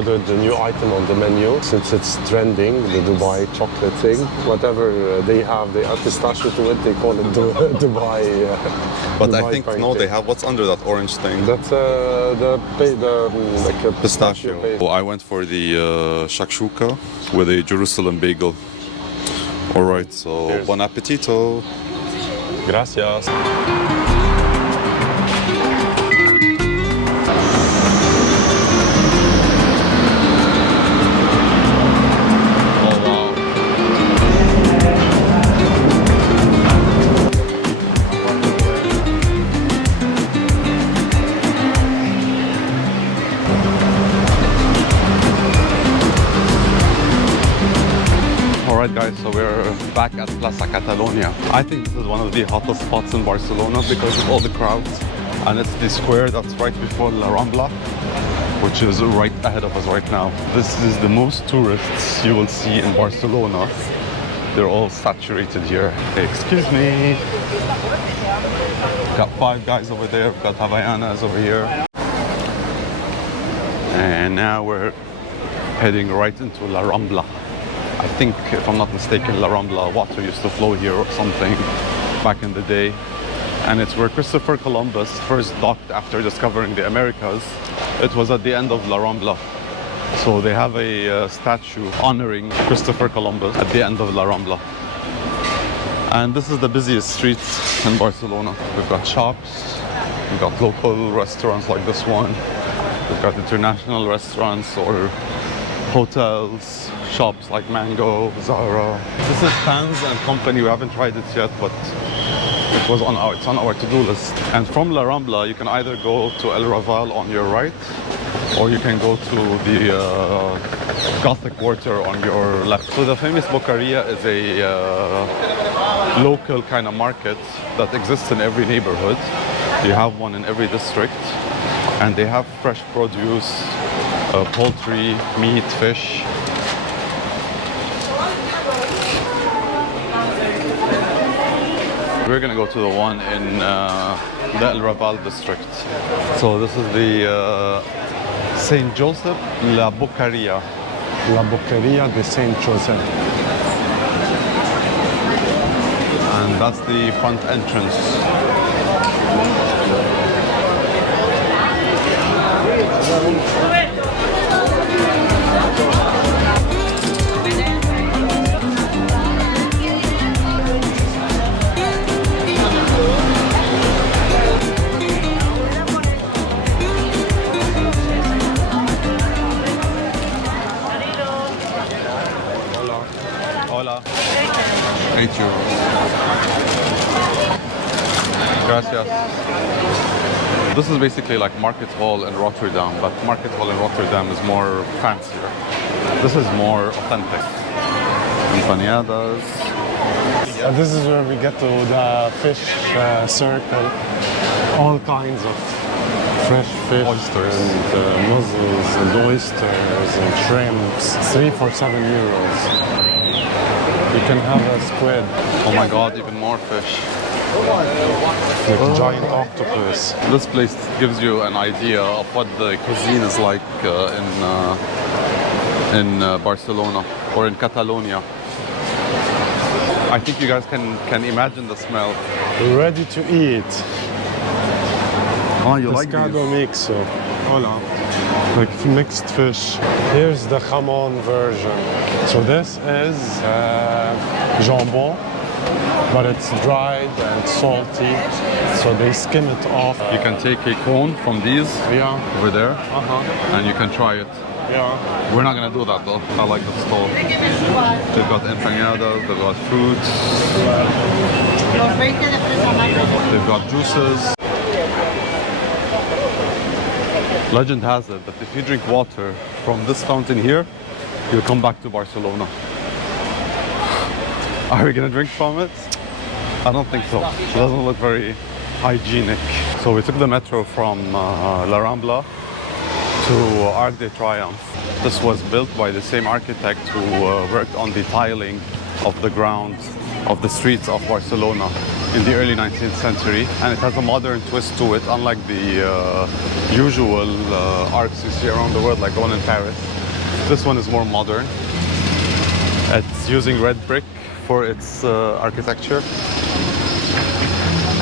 ordered a new item on the menu since it's trending, the Dubai chocolate thing. Whatever they have, they add pistachio to it, they call it Dubai. But Dubai I think, pancake. no, they have, what's under that orange thing? That's like a pistachio paste. Well, I went for the shakshuka with a Jerusalem bagel. All right, so Cheers. Bon appetito. Gracias. Alright guys, so we're back at Plaza Catalonia. I think this is one of the hottest spots in Barcelona because of all the crowds. And it's the square that's right before La Rambla, which is right ahead of us right now. This is the most tourists you will see in Barcelona. They're all saturated here. Hey, excuse me. Got Five Guys over there, we've got Havaianas over here. And now we're heading right into La Rambla. I think, if I'm not mistaken, La Rambla water used to flow here or something back in the day. And it's where Christopher Columbus first docked after discovering the Americas. It was at the end of La Rambla. So they have a statue honoring Christopher Columbus at the end of La Rambla. And this is the busiest street in Barcelona. We've got shops, we've got local restaurants like this one. We've got international restaurants or hotels, shops like Mango, Zara. This is Pans and Company. We haven't tried it yet, but it's on our to-do list. And from La Rambla, you can either go to El Raval on your right, or you can go to the Gothic Quarter on your left. So the famous Boqueria is a local kind of market that exists in every neighborhood. You have one in every district, and they have fresh produce, poultry, meat, fish. We're gonna go to the one in the El Raval district. So this is the Saint Joseph La Boqueria. La Boqueria de Saint Joseph. And that's the front entrance. Hola. 8 euros. Gracias. This is basically like Market Hall in Rotterdam, but Market Hall in Rotterdam is more fancier. This is more authentic. Empanadas. This is where we get to the fish circle. All kinds of fresh fish. Oysters. And mussels and oysters and shrimps. 3 for 7 euros. You can have a squid. Oh my god, even more fish. Like a giant octopus. This place gives you an idea of what the cuisine is like in Barcelona or in Catalonia. I think you guys can imagine the smell. Ready to eat. Oh, you like Pescado these? mixo. Hola. Like mixed fish. Here's the jamon version. So this is jambon, but it's dried and salty. So they skim it off. You can take a cone from these over there, and you can try it. Yeah. We're not gonna do that though. I like the stall. They've got empanadas, they've got fruits, they've got juices. Legend has it that if you drink water from this fountain here, you'll come back to Barcelona. Are we gonna drink from it? I don't think so. It doesn't look very hygienic. So we took the metro from La Rambla to Arc de Triomphe. This was built by the same architect who worked on the tiling of the ground of the streets of Barcelona in the early 19th century, and it has a modern twist to it, unlike the usual arcs you see around the world, like the one in Paris. This one is more modern. It's using red brick for its architecture,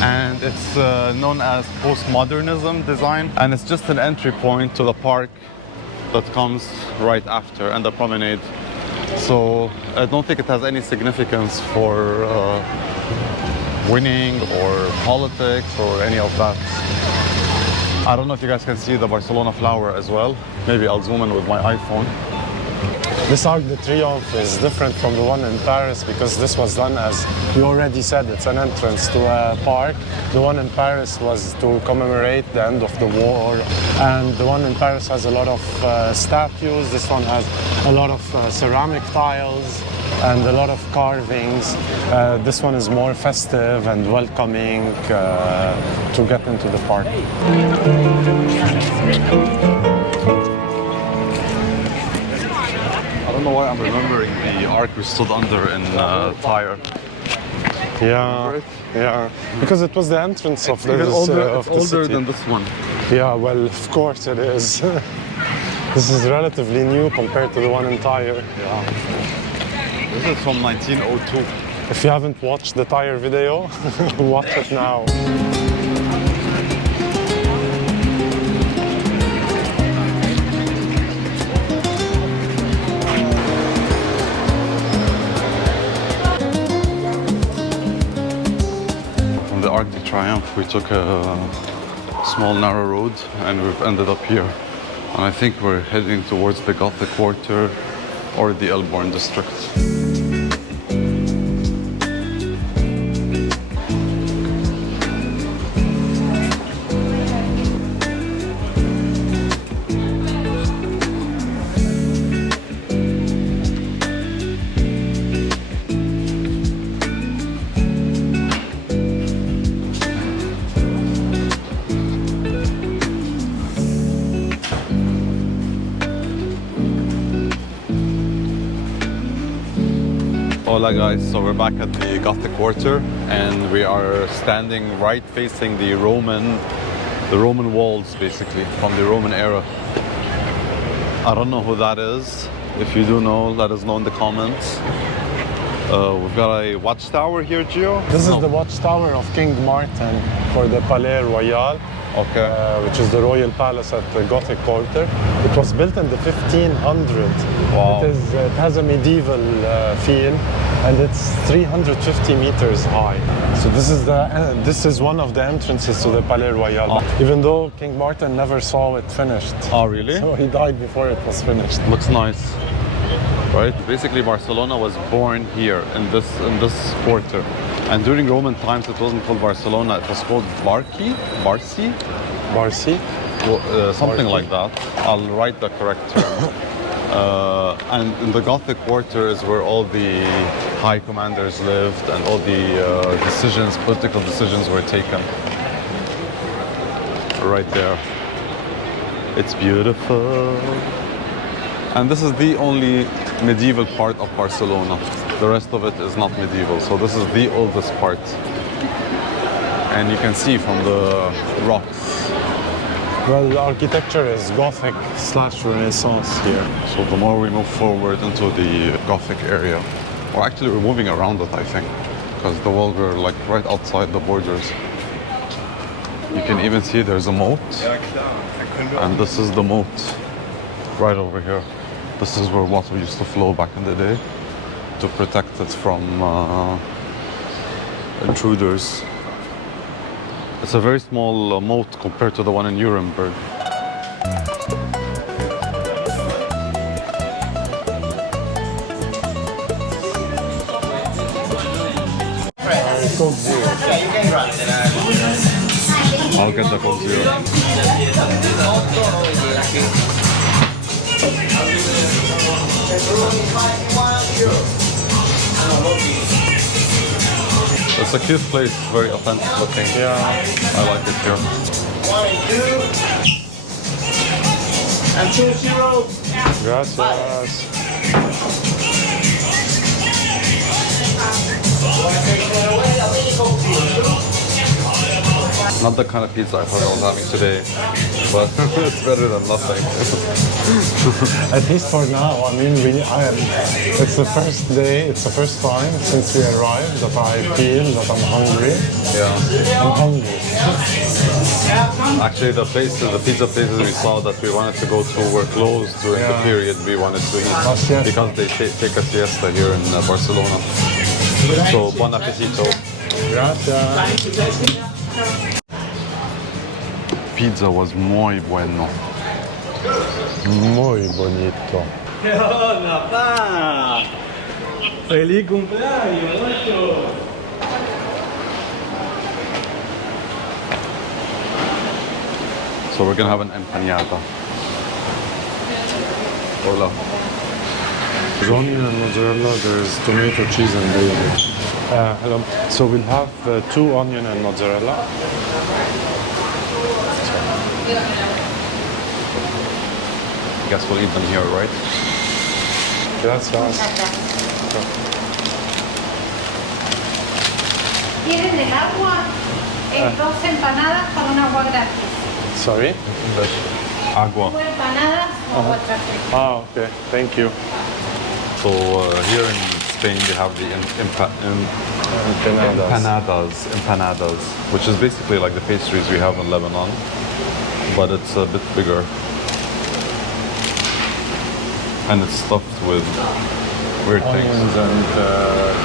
and it's known as postmodernism design, and it's just an entry point to the park that comes right after, and the promenade. So I don't think it has any significance for winning or politics or any of that. I don't know if you guys can see the Barcelona flower as well. Maybe I'll zoom in with my iPhone. This Arc de Triomphe is different from the one in Paris because this was done, as you already said, it's an entrance to a park. The one in Paris was to commemorate the end of the war, and the one in Paris has a lot of statues. This one has a lot of ceramic tiles and a lot of carvings. This one is more festive and welcoming to get into the park. I don't know why I'm remembering the arc we stood under in Tyre. Yeah, yeah, because it was the entrance of the older city. than this one. Yeah, well, of course it is. This is relatively new compared to the one in Tyre. Yeah. This is from 1902. If you haven't watched the Tyre video, watch it now. From the Arc de Triomphe, we took a small narrow road and we've ended up here. And I think we're heading towards the Gothic quarter or the Elborn district. Hola guys, so we're back at the Gothic quarter and we are standing right facing the Roman walls, basically, from the Roman era. I don't know who that is. If you do know, let us know in the comments. We've got a watchtower here, Gio. This is the watchtower of King Martin for the Palais Royal. Okay. Which is the royal palace at the Gothic quarter. It was built in the 1500s. Wow. It has a medieval feel, and it's 350 meters high. So this is one of the entrances to the Palais Royal. Oh. Even though King Martin never saw it finished. Oh, really? So he died before it was finished. Looks nice, right? Basically, Barcelona was born here in this quarter. And during Roman times, it wasn't called Barcelona, it was called Barci? Well, something like that. I'll write the correct term. And in the Gothic quarter is where all the high commanders lived and all the political decisions were taken. Right there. It's beautiful. And this is the only medieval part of Barcelona. The rest of it is not medieval, so this is the oldest part. And you can see from the rocks. Well, the architecture is Gothic / Renaissance here. So the more we move forward into the Gothic area, or actually we're moving around it, I think, because the walls are like right outside the borders. You can even see there's a moat, and this is the moat right over here. This is where water used to flow back in the day, to protect it from intruders. It's a very small moat compared to the one in Nuremberg. I'll get the Coke Zero. It's a cute place, very authentic looking. Yeah. I like it here. 1, 2, and 2 0. Gracias. Not the kind of pizza I thought I was having today, but it's better than nothing. At least for now. I mean, it's the first day, it's the first time since we arrived that I feel that I'm hungry. Yeah. I'm hungry. Actually, the pizza places we saw that we wanted to go to were closed during the Yeah. period we wanted to eat. Siesta. Because they take a siesta here in Barcelona. So, buon appetito. Gracias. Pizza was muy bueno. Muy bonito. ¿Qué onda, pa? ¡Feliz cumpleaños, macho! So we're gonna have an empanada. Hola. There's onion and mozzarella, there's tomato, cheese and basil. Hello. So we'll have 2 onion and mozzarella. I guess we'll eat them here, right? Gracias. Tienen el agua, 2 empanadas con un agua gratis. Sorry? Agua. 2 empanadas o agua gratis. Ah, okay. Thank you. So here in Spain they have the empanadas, which is basically like the pastries we have in Lebanon, but it's a bit bigger. And it's stuffed with weird things. Onions and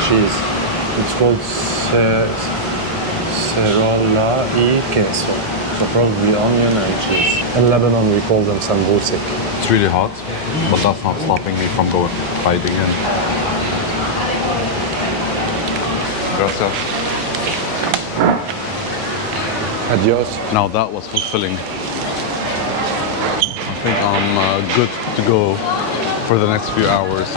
cheese. It's called cerola y queso. So probably onion and cheese. In Lebanon we call them sambousek. It's really hot, but that's not stopping me from going hiding in. Gracias. Adios. Now that was fulfilling. I think I'm good to go for the next few hours.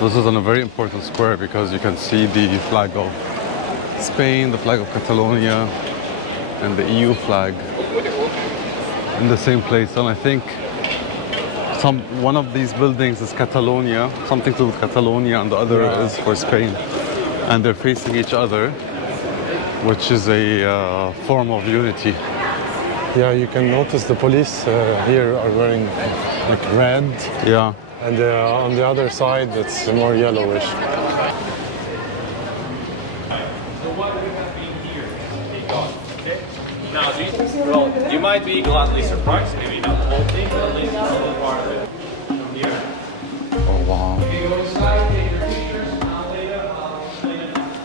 This is in a very important square because you can see the flag of Spain, the flag of Catalonia, and the EU flag in the same place. And I think one of these buildings is Catalonia, something to do with Catalonia, and the other is for Spain. And they're facing each other, which is a form of unity. Yeah, you can notice the police here are wearing like red. Yeah. And on the other side, it's more yellowish. Now, you might be gladly surprised, maybe not the whole thing, but at least a little part of it. From here. Oh wow.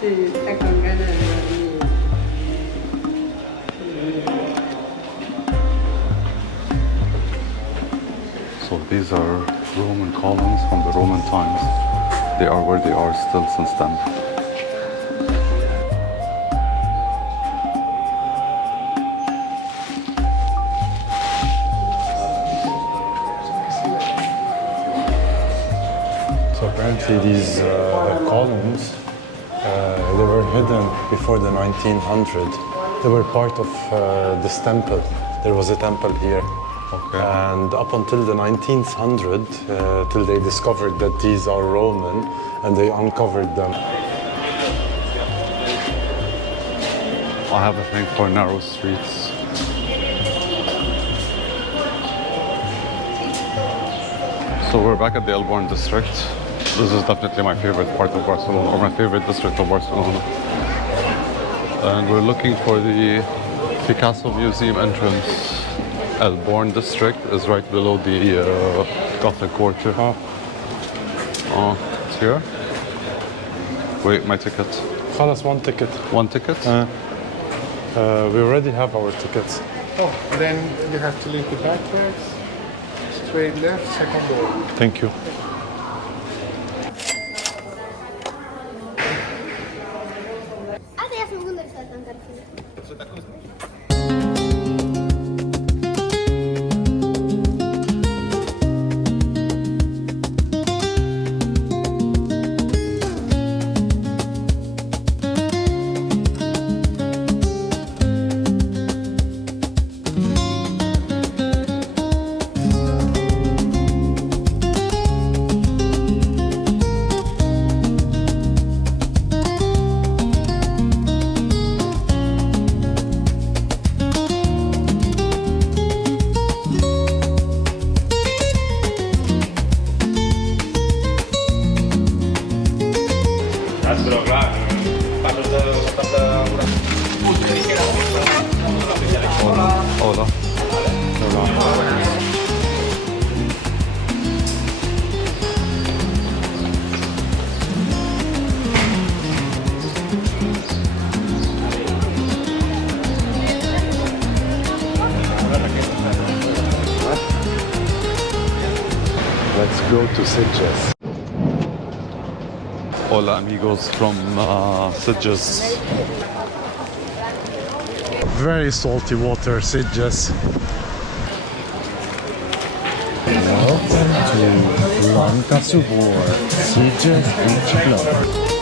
Sí, está con ganas de dormir. So these are Roman columns from the Roman times. They are where they are still since then. So apparently these columns, they were hidden before the 1900. They were part of this temple. There was a temple here. Okay. And up until the 1900, till they discovered that these are Roman, and they uncovered them. I have a thing for narrow streets. So we're back at the Elborn district. This is definitely my favorite part of Barcelona, or my favorite district of Barcelona. And we're looking for the Picasso Museum entrance. Elborn district is right below the Gothic quarter. Oh, it's here? Wait, my ticket. خلاص, one ticket. One ticket? We already have our tickets. Oh, then you have to leave the backpacks. Straight left, second door. Thank you. go to Sitges. Hola amigos from Sitges. Very salty water, Sitges. Welcome to Picasso Museum, Sitges Beach Club.